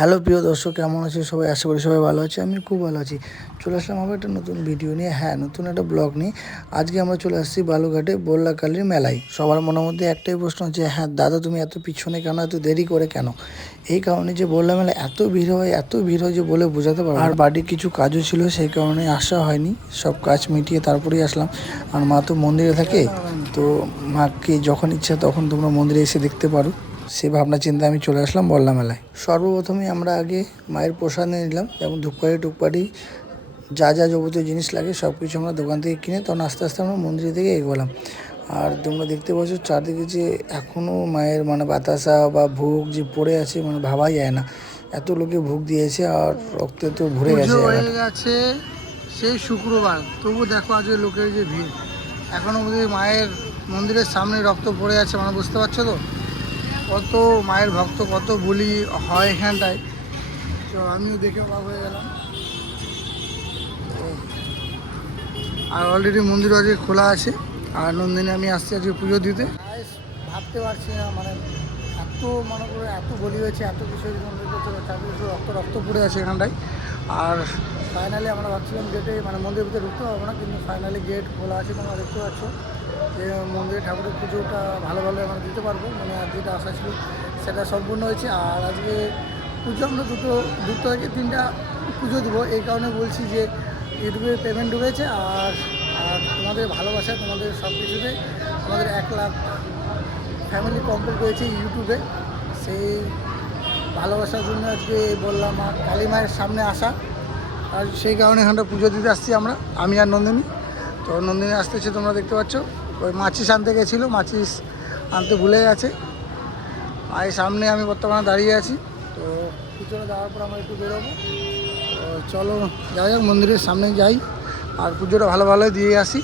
Hello প্রিয় দর্শক, কেমন আছে সবাই? আশা করি সবাই ভালো আছে। আমি খুব ভালো আছি। চলে আসলাম আবার একটা নতুন ভিডিও নিয়ে, নতুন একটা ব্লগ নিয়ে। আজকে আমরা চলে আসছি বালুঘাটে বল্লাকালীর মেলায়। সবার মনের মধ্যে একটাই প্রশ্ন যে দাদা তুমি এত পিছনে কেন, এত দেরি করে কেন? এই কারণে যে বল্লা মেলা এত ভিড় হয়, এত ভিড় হয় যে বলে বোঝাতে পারবো না। আর বাড়ির কিছু কাজও ছিল, সেই কারণে আসা হয়নি। সব কাজ মিটিয়ে তারপরেই আসলাম। আর মা তো মন্দিরে থাকে, তো মাকে যখন ইচ্ছা তখন তোমরা মন্দিরে এসে দেখতে পারো। সেই ভাবনা চিন্তা আমি চলে আসলাম বল্লা মেলায়। সর্বপ্রথমে আমরা আগে মায়ের প্রসাদ নিয়ে নিলাম, যেমন ধূপকাঠি টুকপাটি যা যা যাবতীয় জিনিস লাগে সব কিছু আমরা দোকান থেকে কিনে তখন আস্তে আস্তে আমরা মন্দিরের দিকে এগোলাম। আর তোমরা দেখতে পাচ্ছ চারদিকে যে এখনও মায়ের বাতাসা বা ভোগ যে পড়ে আছে, ভাবাই যায় না এত লোকে ভোগ দিয়েছে। আর রক্তে তো ভরে গেছে সেই শুক্রবার, তবু দেখো আজকে লোকের যে ভিড়, এখনও অবধি মায়ের মন্দিরের সামনে রক্ত পড়ে আছে। বুঝতে পারছো তো কত মায়ের ভক্ত, কত বলি হয় এখানটায়। তো আমিও দেখে অবাক হয়ে গেলাম। আর অলরেডি মন্দির আজকে খোলা আছে। আর নন্দিনী আমি আসছি আজকে পুজো দিতে। ভাবতে পারছি না, এত করে এত বলি হয়েছে, এত কিছু চারদিকে রক্ত পড়ে আছে এখানটায়। আর ফাইনালি আমরা ভাবছিলাম গেটে মন্দিরের ভিতরে ঢুকতে পারবো না, কিন্তু ফাইনালি গেট খোলা আছে। তোমরা দেখতে পাচ্ছ যে মন্দিরে ঠাকুরের পুজোটা ভালোভাবে আমরা দিতে পারবো। আর যেটা আশা ছিল সেটা সম্পূর্ণ হয়েছে। আর আজকে পুজো আমরা দুটো থেকে তিনটা পুজো দেবো। এই কারণে বলছি যে ইউটিউবে পেমেন্ট ঢুকেছে। আর আর তোমাদের ভালোবাসা, তোমাদের সব কিছুতে আমাদের 1 লাখ ফ্যামিলি কমপ্লিট হয়েছে ইউটিউবে। সেই ভালোবাসার জন্য আজকে বললাম কালী মায়ের সামনে আসা। আর সেই কারণে এখানটা পুজো দিতে আসছি আমি আর নন্দিনী। তো নন্দিনী আসতেছে, তোমরা দেখতে পাচ্ছ। ওই মাচিস আনতে গেছিলো, মাচিস আনতে ভুলে গেছে। আর সামনে আমি বর্তমানে দাঁড়িয়ে আছি। তো পুজোটা দেওয়ার পর আমরা একটু বেরোবো। তো চলো যাই হোক, মন্দিরের সামনে যাই আর পুজোটা ভালো দিয়ে আসি।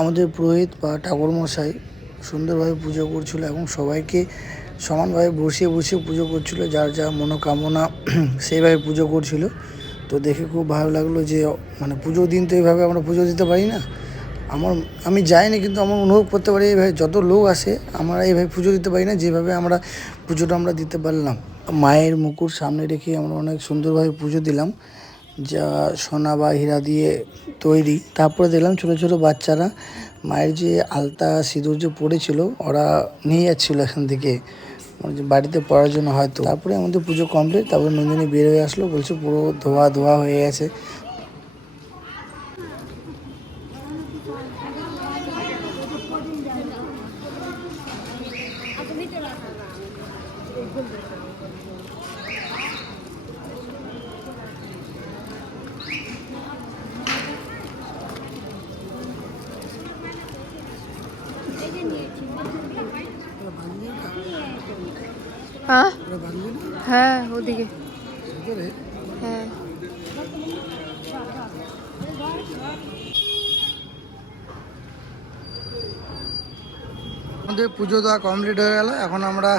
আমাদের পুরোহিত বা ঠাকুরমশাই সুন্দরভাবে পুজো করছিল এবং সবাইকে সমানভাবে বসিয়ে পুজো করছিল, যার যা মনোকামনা সেইভাবে পুজো করছিল। তো দেখে খুব ভালো লাগলো যে পুজোর দিন তো এইভাবে আমরা পুজো দিতে পারি না। আমি যাইনি, কিন্তু আমার অনুভব করতে পারি এইভাবে যত লোক আসে আমরা এইভাবে পুজো দিতে পারি না, যেভাবে আমরা পুজোটা আমরা দিতে পারলাম। মায়ের মুকুট সামনে রেখে আমরা অনেক সুন্দরভাবে পুজো দিলাম, যা সোনা বা হীরা দিয়ে তৈরি। তারপরে দেখলাম ছোটো ছোটো বাচ্চারা মায়ের যে আলতা সিঁদুর যে পড়েছিল ওরা নিয়ে যাচ্ছিলো এখান থেকে, বাড়িতে পড়ার জন্য হয়তো। তারপরে আমাদের পুজো কমপ্লিট। তারপরে নন্দিনী বের হয়ে আসলো, বলছে পুরো ধোয়া হয়ে গেছে। হ্যাঁ ওদিকে হ্যাঁ। আমাদের পুজো দেওয়া কমপ্লিট হয়ে গেল। এখন আমরা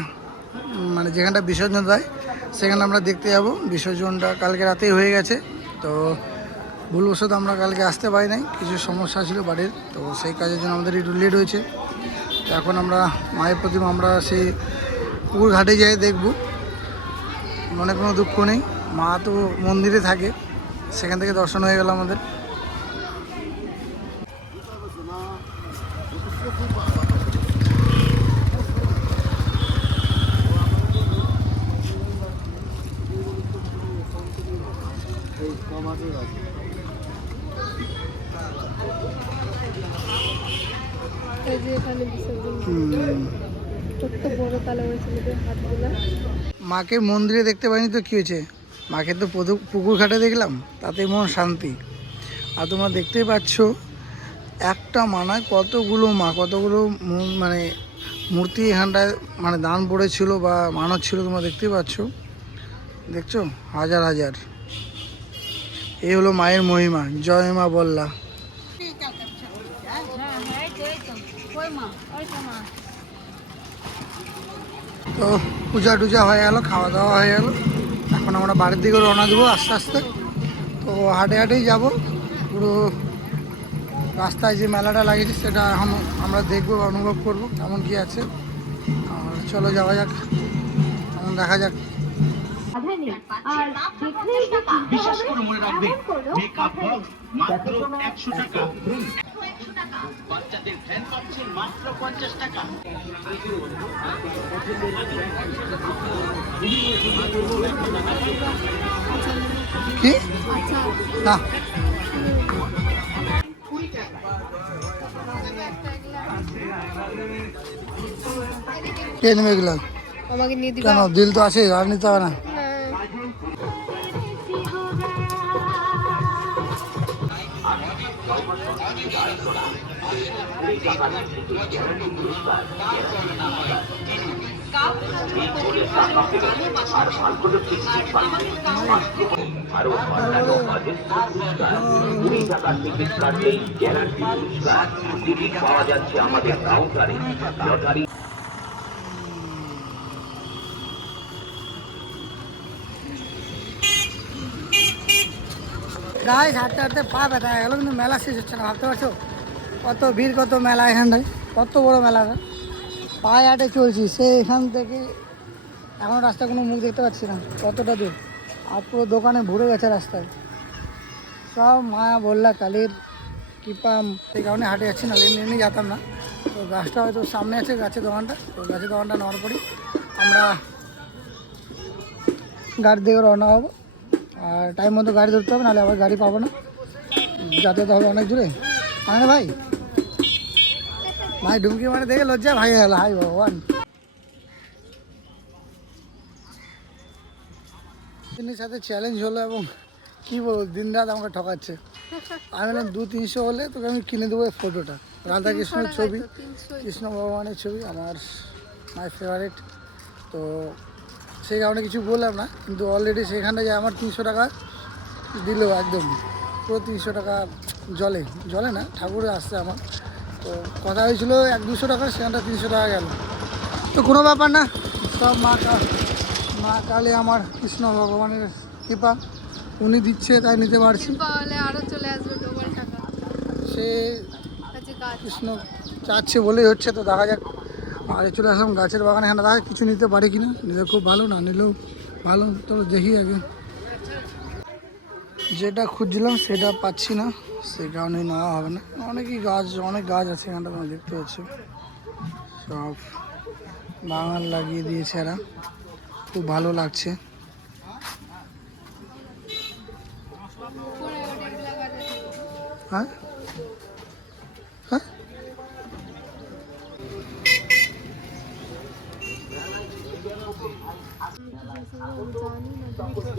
যেখানটা বিসর্জন দেয় সেখানে আমরা দেখতে যাব। বিসর্জনটা কালকে রাতেই হয়ে গেছে। তো ভুলবশত আমরা কালকে আসতে পারি নাই, কিছু সমস্যা ছিল বাড়ির। তো সেই কাজের জন্য আমাদের একটু লেট হয়েছে। তো এখন আমরা মায়ের প্রতিমা আমরা সেই পুকুর ঘাটে যাই দেখব। মনে কোনো দুঃখ নেই, মা তো মন্দিরে থাকে, সেখান থেকে দর্শন হয়ে গেল আমাদের। মাকে মন্দিরে দেখতে পাইনি তো কি হয়েছে, মাকে তো পুকুর ঘাটে দেখলাম, তাতে মন শান্তি। আর তোমরা দেখতেই পাচ্ছ একটা মানায় কতগুলো কতগুলো মূর্তি এখানটায় দান পড়েছিল বা মানত ছিল। তোমরা দেখতেই পাচ্ছ, দেখছো হাজার হাজার। এই হলো মায়ের মহিমা। জয় মা বল্লা। তো পূজা টুজা হয়ে গেল, খাওয়া দাওয়া হয়ে গেল। এখন আমরা বাড়ির দিকে রওনা দেবো আস্তে আস্তে। তো হাটে হাটেই যাবো, পুরো রাস্তায় যে মেলাটা লাগিয়েছে সেটা এখন আমরা দেখবো বা অনুভব করবো কেমন কি আছে। আর চলো যাওয়া যাক, এখন দেখা যাক। বিশেষ করে মনে রাখবেন মেকআপ বক্স মাত্র 100 টাকা, বাচ্চাদের ফ্যান পাচ্ছেন মাত্র 50 টাকা। কি না কে নেবে এগুলো? আমাকে নিয়ে দিবা? কেন, দিল তো আছে, আর নিতে হবে না? না। আরো অন্যান্য অজস্র পুরস্কার, 20 টাকার টিকিট কাটলেই গ্যারান্টি পুরস্কার। টিকিট পাওয়া যাচ্ছে আমাদের কাউন্টারে। লটারি গায়ে হাঁটতে হাঁটতে পা ব্যথা হয়ে গেলো, কিন্তু মেলা শেষ হচ্ছে না। ভাবতে পারছো কত ভিড়, কত মেলা এখানটায়, কত বড় মেলাটা। পায়ে হাঁটে চলছি সে এখান থেকে এখন রাস্তা কোনো মুখ দেখতে পাচ্ছি না, কতটা দূর। আর পুরো দোকানে ভরে গেছে রাস্তায় সব। মায়া বললা কালীর কৃপা, সেই কারণে হাঁটে যাচ্ছি, না এমনি যেতাম না। তো গাছটা হয়তো সামনে আছে, গাছের দোকানটা, তো গাছের দোকানটা নেওয়ার পরই আমরা গাড়ি দিয়ে রওনা হবো। আর টাইম মতো গাড়ি ধরতে হবে, নাহলে আবার গাড়ি পাবো না, যাতায়াত হবে অনেক দূরে। মানে ভাই ভাই ডুমকি মানে দেখে লজ্জা ভাই গেল, হাই ভগবান। দিনের সাথে চ্যালেঞ্জ হলো, এবং কী বলবো, দিন রাত আমাকে ঠকাচ্ছে। আমি বললাম 200-300 হলে তোকে আমি কিনে দেবো এই ফটোটা, রাধা কৃষ্ণের ছবি, কৃষ্ণ ভগবানের ছবি, আমার মাই ফেভারিট। তো সেই কারণে কিছু বললাম না, কিন্তু অলরেডি সেখানে যে আমার 300 টাকা দিল, একদম পুরো 300 টাকা জলে জলে না, ঠাকুরে আসছে আমার। তো কথা হয়েছিল 100-200 টাকার, সেখানটা 300 টাকা গেল। তো কোনো ব্যাপার না, সব মা কালী আমার কৃষ্ণ ভগবানের কৃপা, উনি দিচ্ছে তাই নিতে পারছি। পাওয়ালে আরো চলে আসবে ডবল টাকা। সে কাছে গাছ। কৃষ্ণ চাচ্ছে বলেই হচ্ছে, তো দেখা যাক। আর চলে আসলাম গাছের বাগানে, এখানে দেখা কিছু নিতে পারি কিনা, নিলে খুব ভালো, না নিলেও ভালো। তো দেখি আগে, যেটা খুঁজছিলাম সেটা পাচ্ছি না, সেই কারণে নেওয়া হবে না। অনেক গাছ আছে এখানটা, তোমরা দেখতে পাচ্ছ, সব বাগান লাগিয়ে দিয়েছে এরা, খুব ভালো লাগছে। হ্যাঁ হ্যাঁ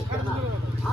জানি না।